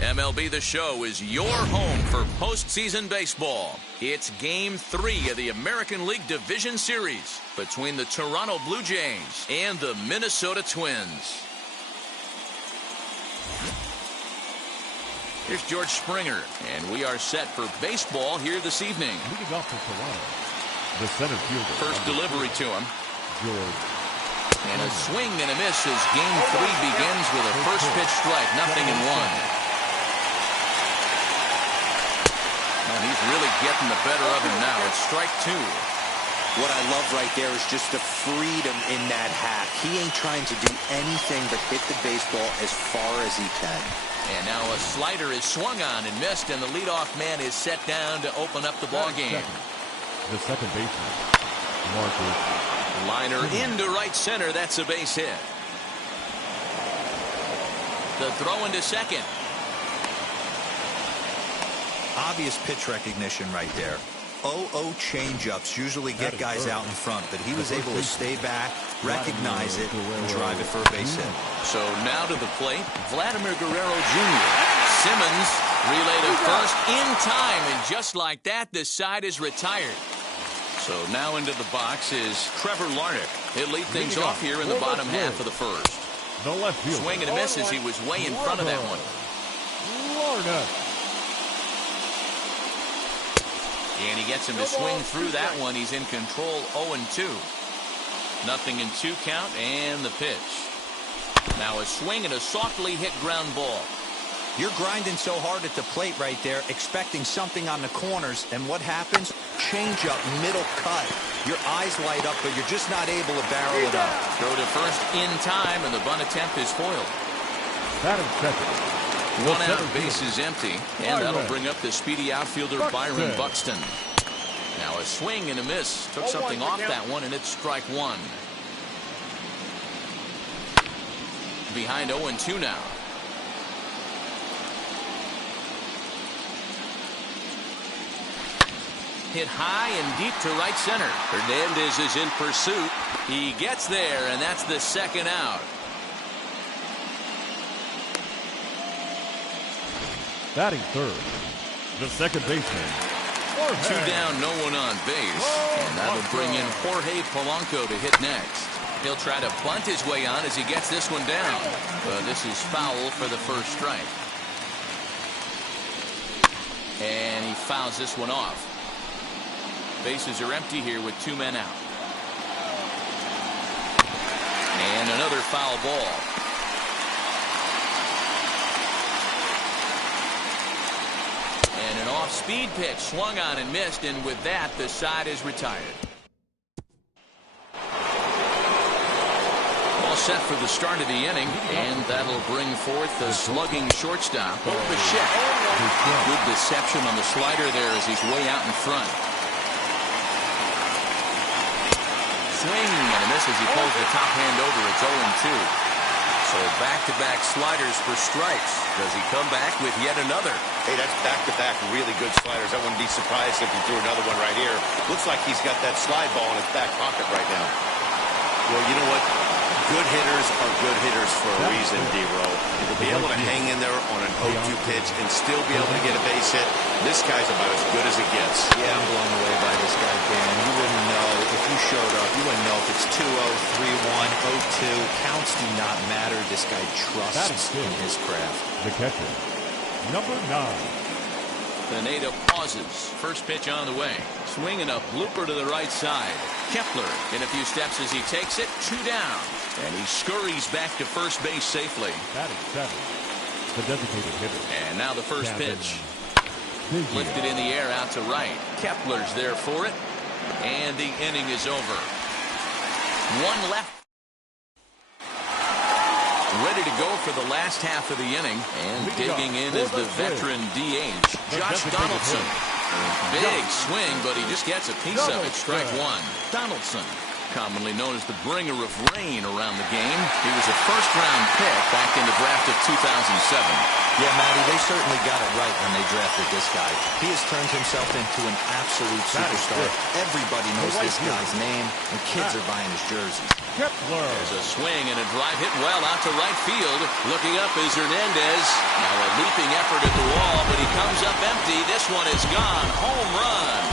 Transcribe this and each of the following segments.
MLB The Show is your home for postseason baseball. It's Game 3 of the American League Division Series between the Toronto Blue Jays and the Minnesota Twins. Here's George Springer, and we are set for baseball here this evening. Leading off for Toronto, the center fielder. First delivery to him. George. And a swing and a miss as Game 3 begins with a first pitch strike, 0-1. And he's really getting the better of him now. It's strike 2. What I love right there is just the freedom in that hack. He ain't trying to do anything but hit the baseball as far as he can. And now a slider is swung on and missed, and the leadoff man is set down to open up the ball game. The second baseman, Marcus. Liner into right center. That's a base hit. The throw into second. Obvious pitch recognition right there. 0-0 changeups usually get guys out in front, but he was able to stay back, recognize it, and drive it for a base hit. So now to the plate, Vladimir Guerrero Jr. Simmons relay to first in time, and just like that, the side is retired. So now into the box is Trevor Larnach. He'll lead things off here in the bottom half of the first. The left fielder. Swing and a miss as he was way in front of that one. Larnach. And he gets him to swing through that one. He's in control, 0-2. 0-2 count, and the pitch. Now a swing and a softly hit ground ball. You're grinding so hard at the plate right there, expecting something on the corners, and what happens? Change up, middle cut. Your eyes light up, but you're just not able to barrel it up. Throw to first in time, and the bunt attempt is foiled. Batting second. One out, base is empty, and that'll bring up the speedy outfielder Byron Buxton. Now a swing and a miss. Took something off that one, and it's strike 1. Behind 0-2 now. Hit high and deep to right center. Hernandez is in pursuit. He gets there, and that's the second out. Batting third, the second baseman. 2 down, no one on base. And that'll bring in Jorge Polanco to hit next. He'll try to bunt his way on as he gets this one down. But this is foul for the first strike. And he fouls this one off. Bases are empty here with 2 men out. And another foul ball. And an off-speed pitch swung on and missed, and with that, the side is retired. All set for the start of the inning, and that'll bring forth the slugging shortstop, Bichette. Good deception on the slider there as he's way out in front. Swing and a miss as he pulls the top hand over. It's 0-2. So back-to-back sliders for strikes. Does he come back with yet another? Hey, that's back-to-back really good sliders. I wouldn't be surprised if he threw another one right here. Looks like he's got that slide ball in his back pocket right now. Well, you know what? Good hitters are good hitters for a reason, D-Row. To be able to hang in there on an 0-2 pitch and still be able to get a base hit, this guy's about as good as it gets. Yeah, I'm blown away by this guy, Dan. You wouldn't know if you showed up. You wouldn't know if it's 2-0, 3-1, 0-2. Counts do not matter. This guy trusts in his craft. The catcher, number 9. Pineda pauses. First pitch on the way. Swinging a blooper to the right side. Kepler in a few steps as he takes it. 2 down. And he scurries back to first base safely. Batting 7. The designated hitter. And now the first pitch. Lifted in the air out to right. Kepler's there for it. And the inning is over. 1 left. Ready to go for the last half of the inning. And digging in is the veteran DH, Josh Donaldson. Big swing, but he just gets a piece of it. Strike 1. Donaldson. commonly known as the bringer of rain around the game. He was a first-round pick back in the draft of 2007. Yeah, Matty, they certainly got it right when they drafted this guy. He has turned himself into an absolute superstar. Everybody knows this guy's name, and kids are buying his jerseys. There's a swing and a drive hit well out to right field. Looking up is Hernandez. Now a leaping effort at the wall, but he comes up empty. This one is gone. Home run.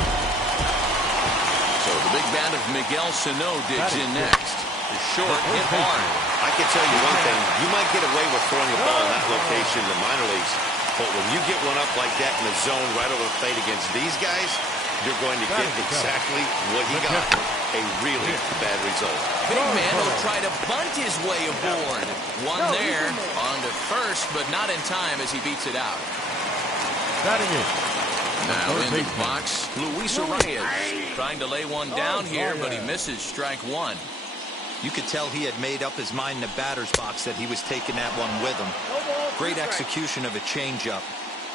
So the big bat of Miguel Sano digs in next. The short hit hard. I can tell you one thing. You might get away with throwing a ball in that location in the minor leagues, but when you get one up like that in the zone right over the plate against these guys, you're going to get exactly what he got. A really bad result. Big man will try to bunt his way aboard. One there on to first, but not in time as he beats it out. Batting it. Now in the box, Luis Arias trying to lay one down here, but he misses strike one. You could tell he had made up his mind in the batter's box that he was taking that one with him. Great execution of a changeup.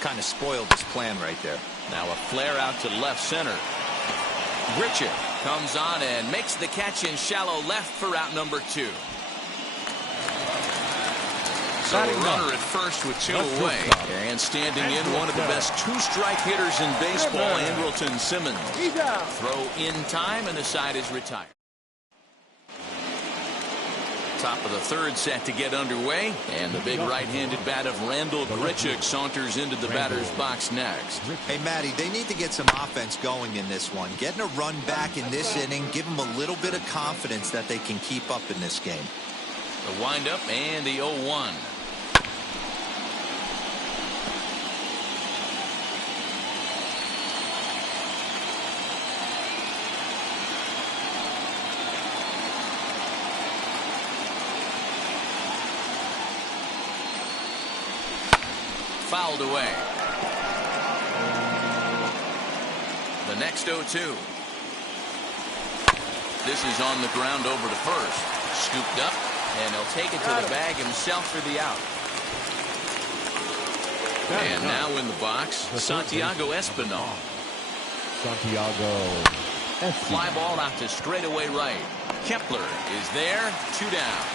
Kind of spoiled his plan right there. Now a flare out to left center. Grichuk comes on and makes the catch in shallow left for out number 2. So a runner at first with 2 away. And standing in, one of the best 2-strike hitters in baseball, Andrelton Simmons. Throw in time, and the side is retired. Top of the third set to get underway, and the big right-handed bat of Randall Grichuk saunters into the batter's box next. Hey, Matty, they need to get some offense going in this one. Getting a run back in this inning, give them a little bit of confidence that they can keep up in this game. The windup and the 0-1. Fouled away. The next 0-2. This is on the ground over to first. Scooped up, and he'll take it to the bag himself for the out. And now in the box, Santiago Espinal. Fly ball out to straightaway right. Kepler is there, 2 down.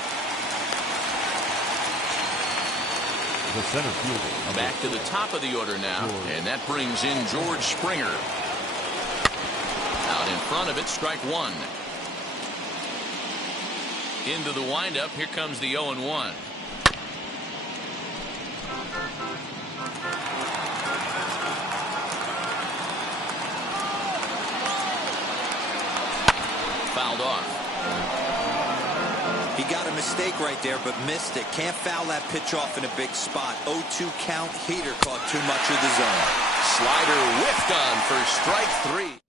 The center fielder. Back to the top of the order now, and that brings in George Springer. Out in front of it, strike 1. Into the windup, here comes the 0-1. Fouled off. He got a mistake right there, but missed it. Can't foul that pitch off in a big spot. 0-2 count. Heater caught too much of the zone. Slider whiffed on for strike 3.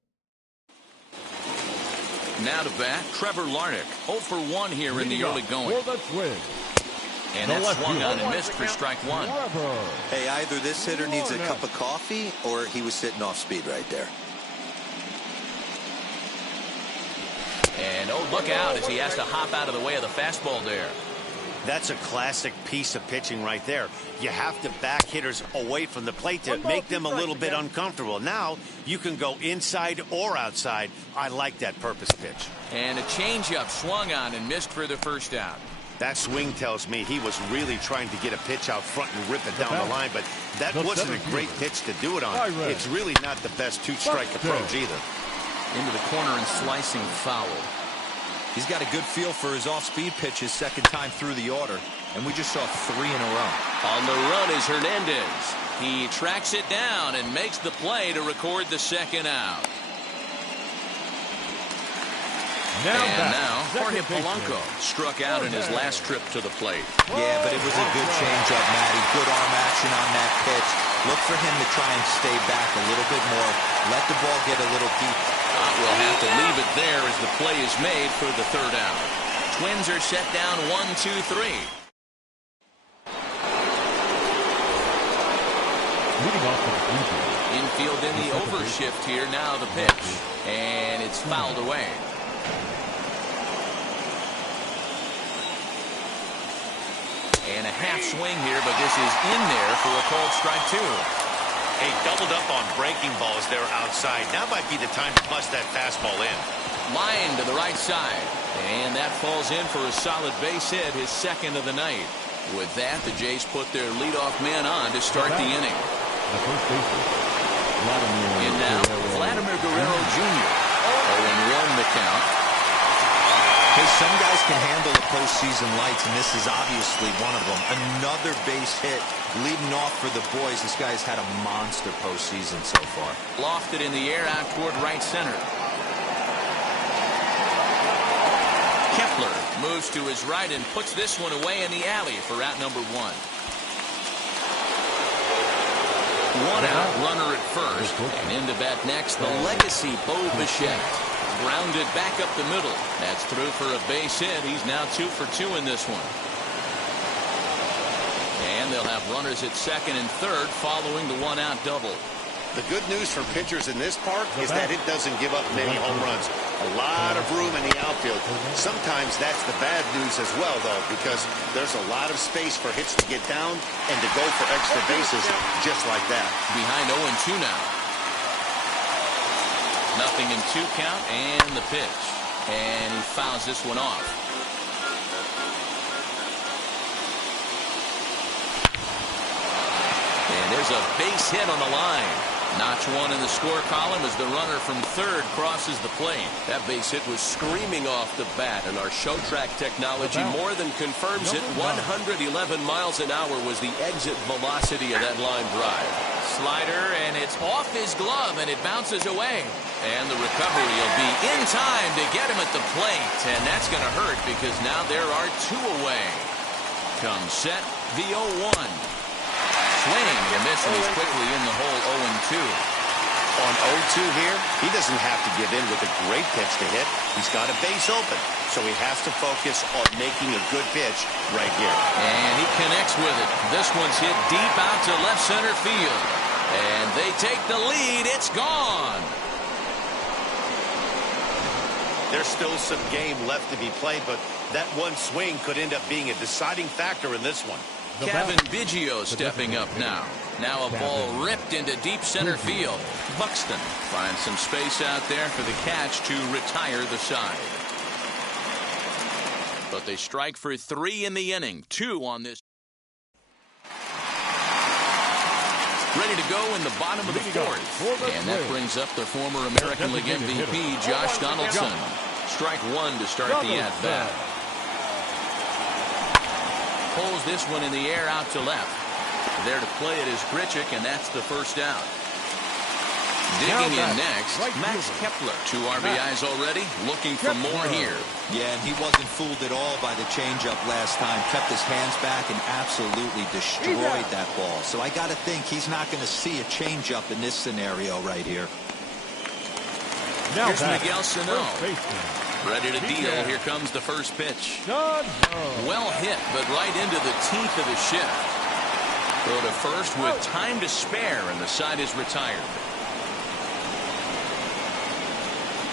Now to bat, Trevor Larnach. 0 for 1 here in the early going. And that swung on and missed for strike 1. Hey, either this hitter needs a cup of coffee or he was sitting off speed right there. And oh, look out as he has to hop out of the way of the fastball there. That's a classic piece of pitching right there. You have to back hitters away from the plate to make them a little bit uncomfortable. Now you can go inside or outside. I like that purpose pitch. And a changeup swung on and missed for the first out. That swing tells me he was really trying to get a pitch out front and rip it down the line, but that wasn't a great pitch to do it on. It's really not the best 2-strike approach either. Into the corner and slicing foul. He's got a good feel for his off-speed pitches second time through the order, and we just saw 3 in a row. On the run is Hernandez. He tracks it down and makes the play to record the second out. Now Jorge Polanco struck out in his last trip to the plate. Yeah, but it was a good changeup, Matty. Good arm action on that pitch. Look for him to try and stay back a little bit more. Let the ball get a little deep. We'll have to leave it there as the play is made for the third out. Twins are set down 1-2-3. Infield in the overshift here. Now the pitch. And it's fouled away. And a half swing here, but this is in there for a called strike 2. Hey, doubled up on breaking balls there outside. Now might be the time to bust that fastball in. Line to the right side. And that falls in for a solid base hit, his second of the night. With that, the Jays put their leadoff man on to start the inning. The first baseman, Vladimir And now, Vladimir Guerrero Jr. 0-1 the count. Hey, some guys can handle the postseason lights, and this is obviously one of them. Another base hit leading off for the boys. This guy's had a monster postseason so far. Lofted in the air out toward right center. Kepler moves to his right and puts this one away in the alley for out number 1. One out, runner at first. And into bat next, the legacy Bo Bichette. Grounded back up the middle. That's through for a base hit. He's now 2 for 2 in this one. And they'll have runners at second and third following the one-out double. The good news for pitchers in this park is that it doesn't give up many home runs. A lot of room in the outfield. Sometimes that's the bad news as well, though, because there's a lot of space for hits to get down and to go for extra bases just like that. Behind 0-2 now. Nothing in 2 count, and the pitch. And he fouls this one off. And there's a base hit on the line. Notch 1 in the score column as the runner from third crosses the plate. That base hit was screaming off the bat, and our show track technology more than confirms it. 111 miles an hour was the exit velocity of that line drive. Slider, and it's off his glove, and it bounces away. And the recovery will be in time to get him at the plate. And that's going to hurt because now there are 2 away. Comes set, the 0-1. Swing and miss, and he's quickly in the hole 0-2. On 0-2 here, he doesn't have to give in with a great pitch to hit. He's got a base open, so he has to focus on making a good pitch right here. And he connects with it. This one's hit deep out to left center field. And they take the lead. It's gone. There's still some game left to be played, but that one swing could end up being a deciding factor in this one. Kevin Biggio stepping up now. Now a ball ripped into deep center field. Buxton finds some space out there for the catch to retire the side. But they strike for 3 in the inning. 2 on this. Ready to go in the bottom of the 4th. And that brings up the former American League MVP, Josh Donaldson. Strike 1 to start the at-bat. Pulls this one in the air out to left. There to play it is Grichuk, and that's the first out. Digging in next, Max Kepler. 2 RBIs already, looking for more here. Yeah, and he wasn't fooled at all by the changeup last time. Kept his hands back and absolutely destroyed that ball. So I got to think he's not going to see a changeup in this scenario right here. Here's Miguel Sano. Ready to deal. Here comes the first pitch. Well hit, but right into the teeth of the shift. Throw to first with time to spare, and the side is retired.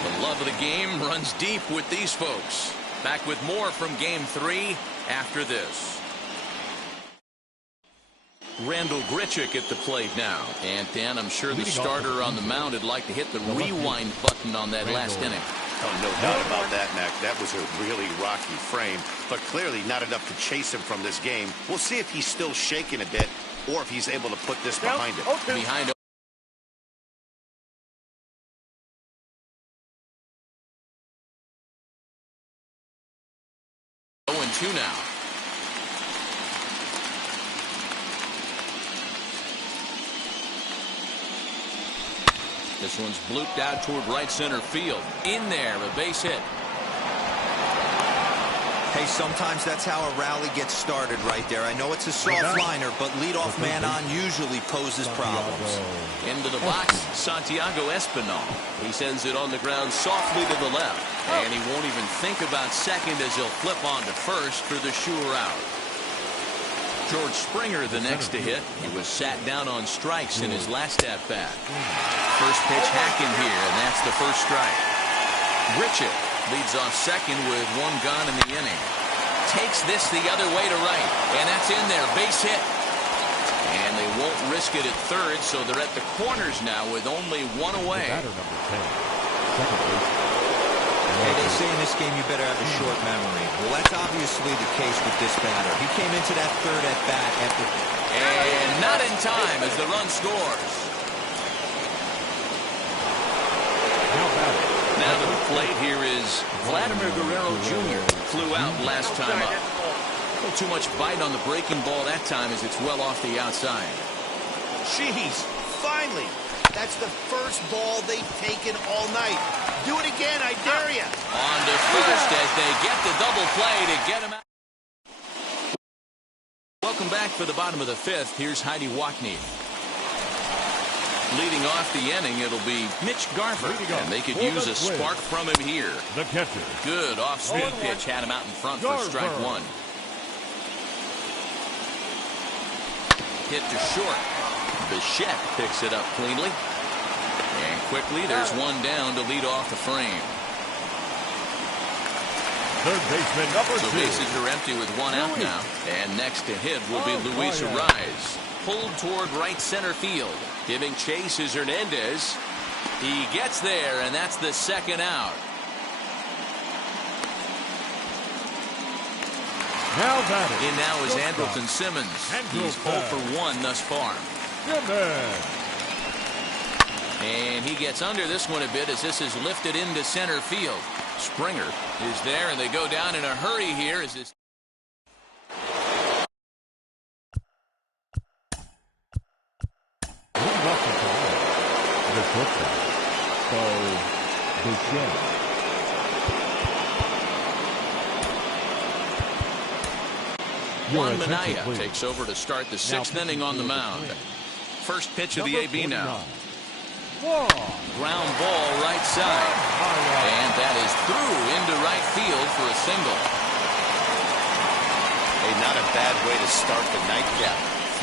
The love of the game runs deep with these folks. Back with more from Game 3 after this. Randall Grichuk at the plate now. And Dan, I'm sure the starter on the mound would like to hit the rewind button on that last inning. Oh, no doubt about that, Mac. That was a really rocky frame, but clearly not enough to chase him from this game. We'll see if he's still shaking a bit or if he's able to put this behind him. Behind 0-2 now. This one's blooped out toward right center field. In there, a base hit. Hey, sometimes that's how a rally gets started right there. I know it's a soft liner, but leadoff man on usually poses problems. Into the box, Santiago Espinal. He sends it on the ground softly to the left. And he won't even think about second as he'll flip on to first for the sure out. George Springer the next to hit. He was sat down on strikes in his last at-bat. First pitch hacking here, and that's the first strike. Grichuk leads off second with 1 gone in the inning. Takes this the other way to right, and that's in there, base hit. And they won't risk it at third, so they're at the corners now with only 1 away. Hey, they say in this game you better have a short memory. Well, that's obviously the case with this batter. He came into that third at bat after... And not in time as the run scores. Now to the plate here is Vladimir Guerrero Jr. Flew out last time up. A little too much bite on the breaking ball that time as it's well off the outside. Jeez, finally. That's the first ball they've taken all night. Do it again, I dare you. On to first as they get the double play to get him out. Welcome back for the bottom of the fifth. Here's Heidi Watney. Leading off the inning, it'll be Mitch Garver. And they could use a spark from him here. The catcher. Good off-speed pitch had him out in front for strike one. Hit to short. Bichette picks it up cleanly. And quickly, there's one down to lead off the frame. Third baseman number So 2. bases are empty with one out now. And next to hit will be Luis Ariz. Pulled toward right center field. Giving chase is Hernandez. He gets there, and that's the second out. Now batting. In now is Andrelton Simmons. He's 0 for 1 thus far. And he gets under this one a bit as this is lifted into center field. Springer is there, and they go down in a hurry here as this. The shortstop. So, Bichette. Juan Minaya takes over to start the sixth inning on the mound. First pitch of the AB now. Ground ball right side. And that is through into right field for a single. Hey, not a bad way to start the nightcap.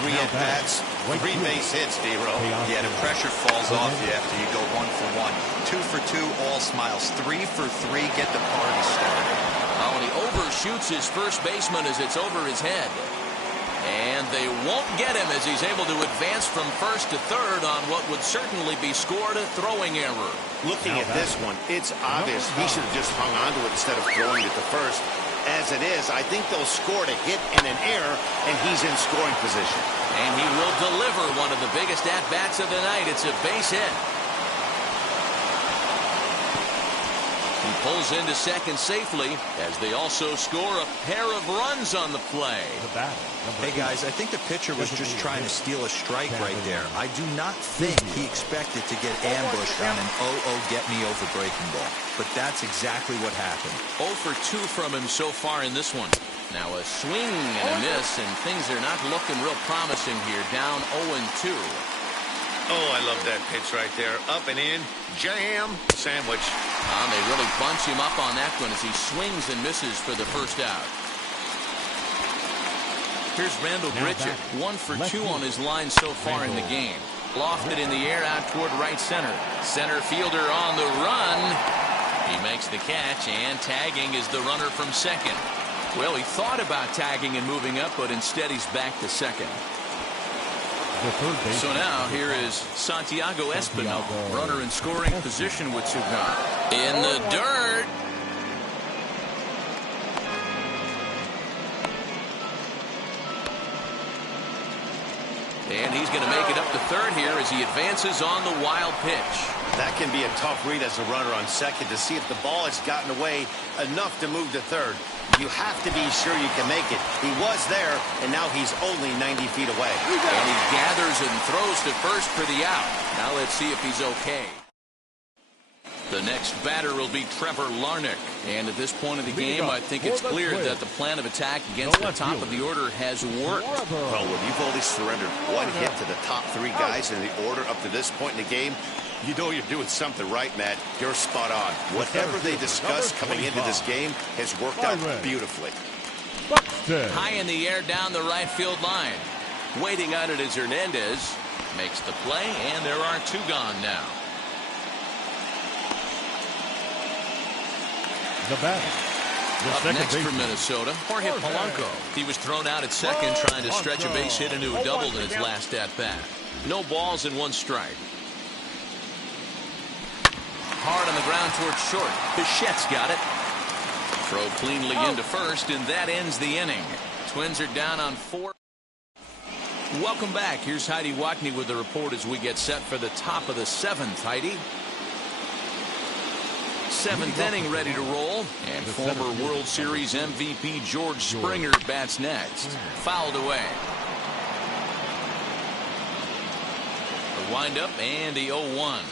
3 at-bats, 3 base hits, D-Row. Yeah, the pressure falls off you after you go 1 for 1. 2 for 2, all smiles. 3 for 3, get the party started. Oh, and he overshoots his first baseman as it's over his head. And they won't get him as he's able to advance from first to third on what would certainly be scored a throwing error. Looking at this one, it's obvious he should have just hung on to it instead of throwing it to first. As it is, I think they'll score a hit and an error, and he's in scoring position. And he will deliver one of the biggest at-bats of the night. It's a base hit. He pulls into second safely as they also score a pair of runs on the play. Hey, guys, I think the pitcher was just trying to steal a strike right there. I do not think he expected to get ambushed on an 0-0 get-me-over breaking ball. But that's exactly what happened. 0 for 2 from him so far in this one. Now a swing and a miss, and things are not looking real promising here. Down 0-2. Oh, I love that pitch right there. Up and in, jam, sandwich. They really bunch him up on that one as he swings and misses for the first out. Here's Randall Gritchett, 1 for 2 on his line so far in the game. Lofted in the air out toward right center. Center fielder on the run. He makes the catch, and tagging is the runner from second. Well, he thought about tagging and moving up, but instead he's back to second. So now here is Santiago Espinal, runner in scoring position with Sugan. In the dirt. And he's going to make it up to third here as he advances on the wild pitch. That can be a tough read as a runner on second to see if the ball has gotten away enough to move to third. You have to be sure you can make it. He was there, and now he's only 90 feet away. And he gathers and throws to first for the out. Now let's see if he's okay. The next batter will be Trevor Larnach. And at this point of the game, I think it's clear that the plan of attack against the top of the order has worked. Well, when you've only surrendered 1 hit to the top 3 guys in the order up to this point in the game, you know you're doing something right, Matt. You're spot on. Whatever they discussed coming into this game has worked out beautifully. High in the air down the right field line. Waiting on it is Hernandez. Makes the play, and there are 2 gone now. The batter. Up next for Minnesota, Jorge Polanco. He was thrown out at second trying to stretch a base hit into a double in his last at-bat. No balls and 1 strike. hard on the ground towards short. Bichette's got it. Throw cleanly into first, and that ends the inning. Twins are down on 4. Welcome back. Here's Heidi Wackney with the report as we get set for the top of the 7th. Heidi. 7th inning ready to roll, and former World Series MVP George Springer bats next. Fouled away. The windup and the 0-1.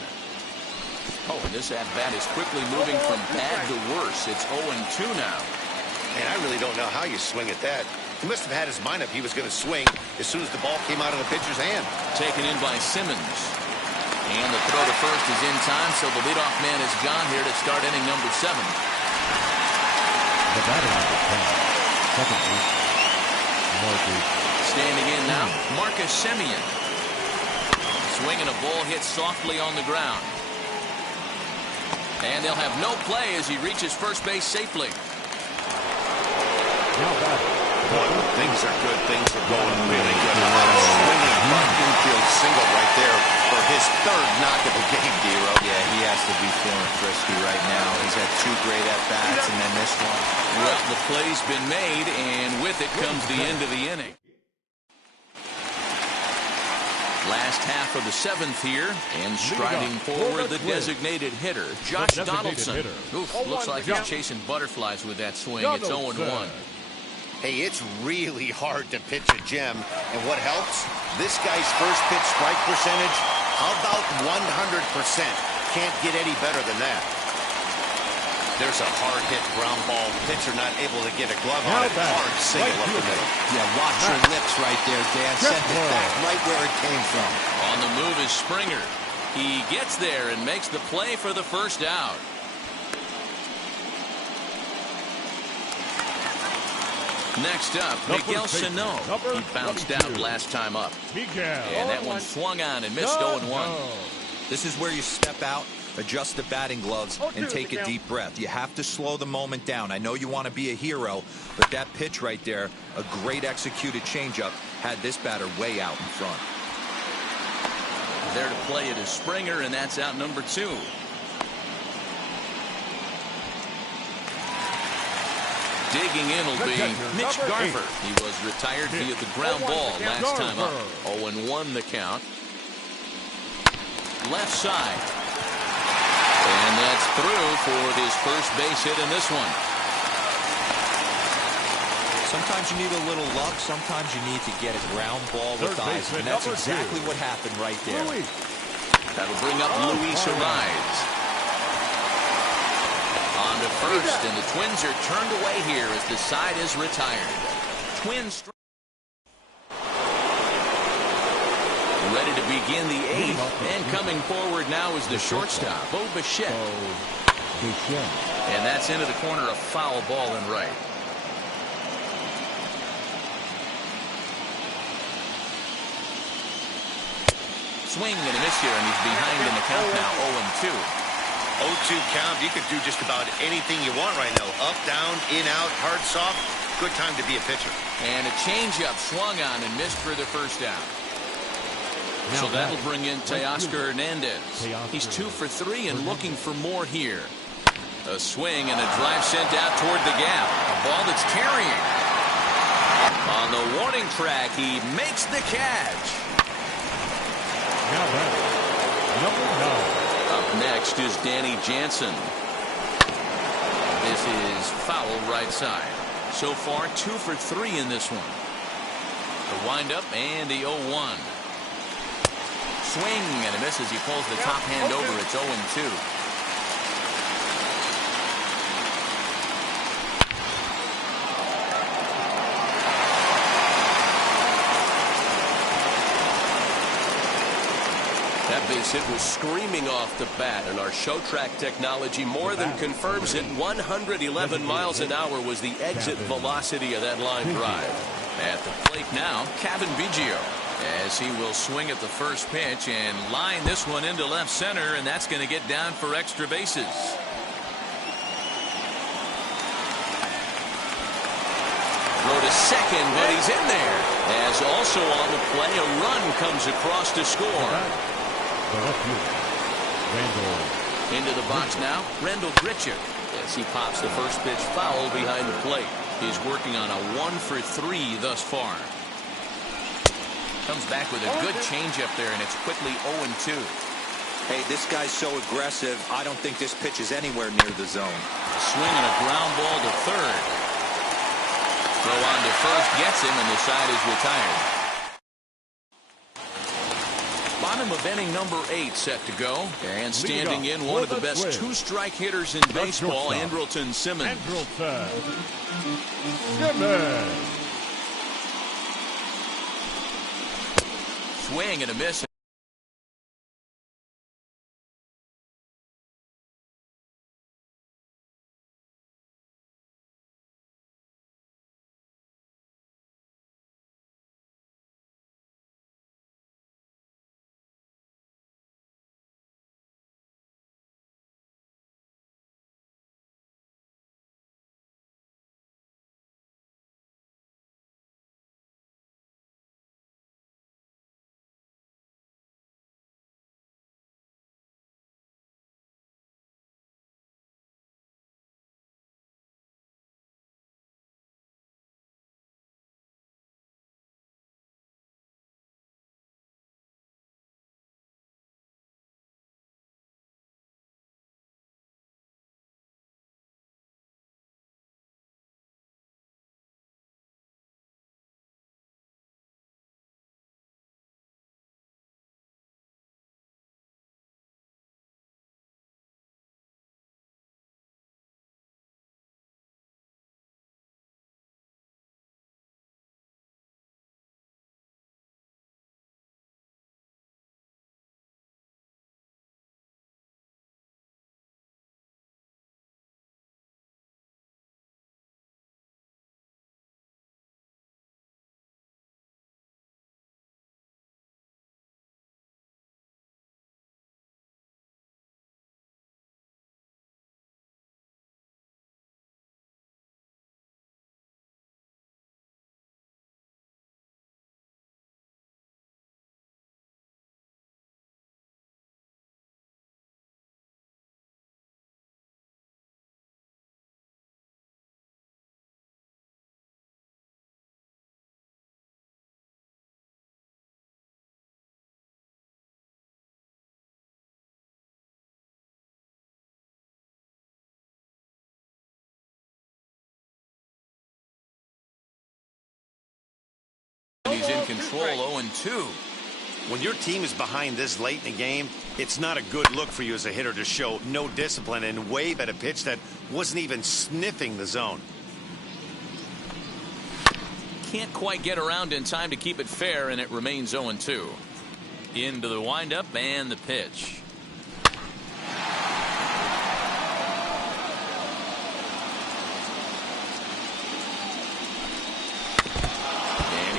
Oh, and this at-bat is quickly moving from bad to worse. It's 0-2 now. And I really don't know how you swing at that. He must have had his mind up he was going to swing as soon as the ball came out of the pitcher's hand. Taken in by Simmons. And the throw to first is in time, so the leadoff man is gone here to start inning number 7. The batter number 10, second base, Marcus. Standing in now, Marcus Semien. Swinging a ball hit softly on the ground. And they'll have no play as he reaches first base safely. Now batter. Things are good. Things are going really good. Swinging bunt infield single right there for his 3rd knock of the game, D-Ro. Yeah, he has to be feeling frisky right now. He's had 2 great at-bats and then this one. Well, the play's been made, and with it comes the end of the inning. Last half of the 7th here, and striding forward the designated hitter, Josh Donaldson. Oof, looks like he's chasing butterflies with that swing. It's 0-1. Hey, it's really hard to pitch a gem. And what helps? This guy's first pitch strike percentage, how about 100%? Can't get any better than that. There's a hard hit ground ball. Pitcher not able to get a glove on it. Hard single up the middle. Yeah, watch your lips right there, Dan. Sent it back right where it came from. On the move is Springer. He gets there and makes the play for the first out. Next up, Miguel Sano. He bounced out last time up. And that one swung on and missed 0-1. This is where you step out, adjust the batting gloves, and take a deep breath. You have to slow the moment down. I know you want to be a hero, but that pitch right there, a great executed changeup, had this batter way out in front. There to play it is Springer, and that's out number 2. Digging in will be Mitch Garver. He was retired via the ground ball last time up. 0-1 the count. Left side. And that's through for his first base hit in this one. Sometimes you need a little luck. Sometimes you need to get a ground ball with eyes. And that's exactly what happened right there. That'll bring up Luis Ariz. On to first, and the Twins are turned away here as the side is retired. Twins ready to begin the 8th, and coming forward now is the shortstop, Bichette. And that's into the corner, a foul ball and right. Swing and a miss here, and he's behind in the count now, 0-2. 0-2 count. You could do just about anything you want right now. Up, down, in, out, hard, soft. Good time to be a pitcher. And a changeup swung on and missed for the first out. So that'll bring in Teoscar Hernandez. He's 2 for 3 and looking for more here. A swing and a drive sent out toward the gap. A ball that's carrying. On the warning track, he makes the catch. Now batter, number 9. Up next is Danny Jansen. This is foul right side. So far, 2 for 3 in this one. The windup and the 0-1. Swing and a miss as he pulls the top hand over. It's 0-2. That base hit was screaming off the bat, and our show track technology more than confirms it. 111 miles an hour was the exit velocity of that line drive. At the plate now, Kevin Biggio, as he will swing at the first pitch and line this one into left center, and that's going to get down for extra bases. Throw to second, but he's in there. As also on the play, a run comes across to score. The left fielder, Randall Into the box now, Rendell Gritcher. As he pops the first pitch foul behind the plate. He's working on a 1-for-3 thus far. Comes back with a good changeup there, and it's quickly 0-2. Hey, this guy's so aggressive, I don't think this pitch is anywhere near the zone. A swing and a ground ball to third. Throw on to first gets him, and the side is retired. Bottom of inning number 8 set to go. And standing in one of the best two-strike hitters in baseball, Andrelton Simmons. Swing and a miss. He's in control, 0-2. When your team is behind this late in the game, it's not a good look for you as a hitter to show no discipline and wave at a pitch that wasn't even sniffing the zone. Can't quite get around in time to keep it fair, and it remains 0-2. Into the windup and the pitch.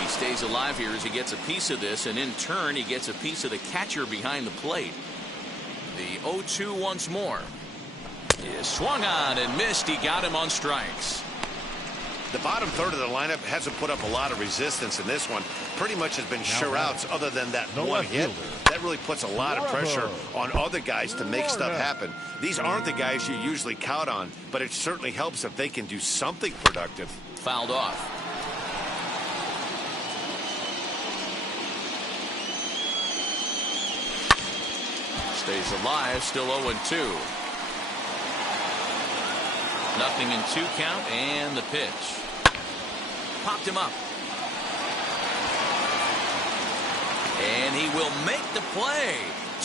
Stays alive here as he gets a piece of this, and in turn he gets a piece of the catcher behind the plate. The 0-2 once more. He swung on and missed. He got him on strikes. The bottom third of the lineup hasn't put up a lot of resistance in this one. Pretty much has been sure outs other than that one hit. That really puts a lot of pressure on other guys to make stuff happen. These aren't the guys you usually count on, but it certainly helps if they can do something productive. Fouled off. Stays alive, still 0-2. Nothing in 2 count, and the pitch. Popped him up. And he will make the play.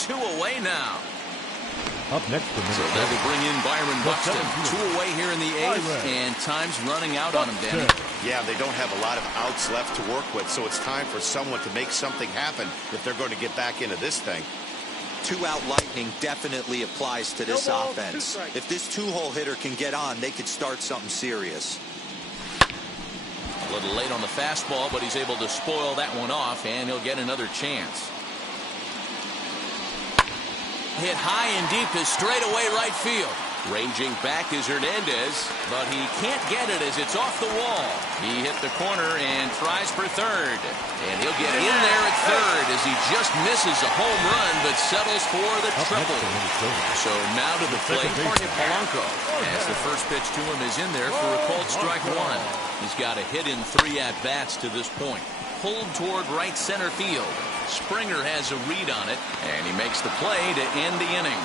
2 away now. Up next for So that will bring in Byron Buxton. 2 away here in the 8th, and time's running out on him, Danny. Yeah, they don't have a lot of outs left to work with, so it's time for someone to make something happen if they're going to get back into this thing. 2-out lightning definitely applies to this offense. If this 2-hole hitter can get on, they could start something serious. A little late on the fastball, but he's able to spoil that one off, and he'll get another chance. Hit high and deep to straightaway right field. Ranging back is Hernandez, but he can't get it as it's off the wall. He hit the corner and tries for third. And he'll get in there at third as he just misses a home run but settles for the triple. So now to the plate, Polanco. As the first pitch to him is in there for a called strike one. He's got a hit in 3 at-bats to this point. Pulled toward right center field. Springer has a read on it, and he makes the play to end the inning.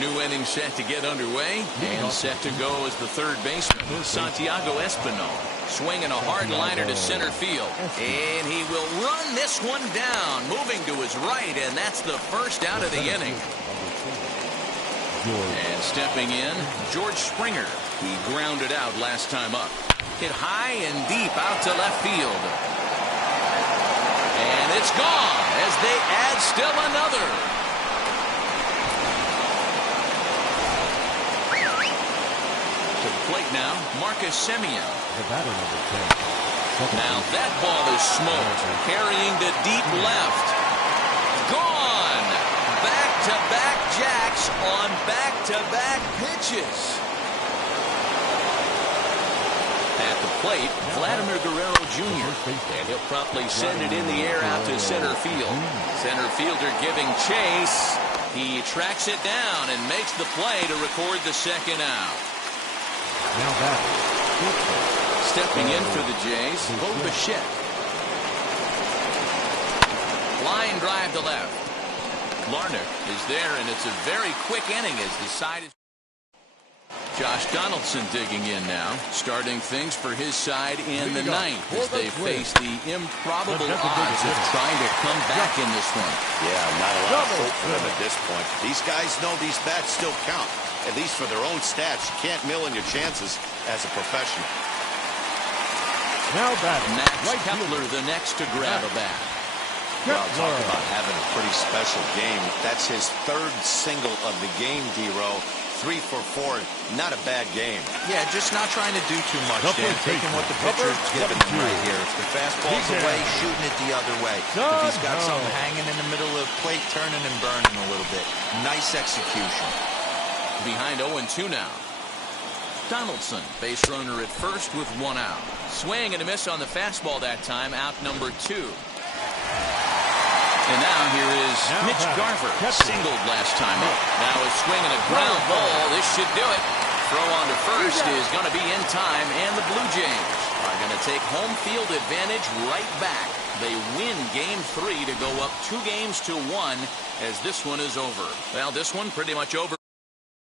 New inning set to get underway, and set to go as the third baseman, Santiago Espinal, swinging a hard liner to center field, and he will run this one down, moving to his right, and that's the first out of the inning. And stepping in, George Springer. He grounded out last time up. Hit high and deep out to left field. And it's gone as they add still another. Plate now, Marcus Semien. Now that ball is smoked, carrying to deep left. Gone! Back-to-back jacks on back-to-back pitches. At the plate, Vladimir Guerrero Jr. And he'll promptly send it in the air out to center field. Center fielder giving chase. He tracks it down and makes the play to record the second out. Now back. Stepping in for the Jays, Bo Bichette. Line drive to left. Larnach is there, and it's a very quick inning as the side is. Josh Donaldson digging in now, starting things for his side in the ninth as they face the improbable odds of trying to come back in this one. Yeah, not a lot of hope for them at this point. These guys know these bats still count. At least for their own stats, you can't mill in your chances as a professional. Now back. Max Kepler the next to grab a bat. Well, talk about having a pretty special game. That's his third single of the game, D-Row. 3 for 4. Not a bad game. Yeah, just not trying to do too much, Dan. Taking what the pitcher's giving him right here. If the fastball's away, shooting it the other way. If he's got something hanging in the middle of the plate, turning and burning a little bit. Nice execution. Behind 0-2 now. Donaldson, base runner at first with 1 out. Swing and a miss on the fastball that time, out number 2. And now here is Mitch Garver, singled last time up. Now a swing and a ground ball. This should do it. Throw on to first is going to be in time, and the Blue Jays are going to take home field advantage right back. They win Game 3 to go up 2-1 as this one is over. Well, this one pretty much over.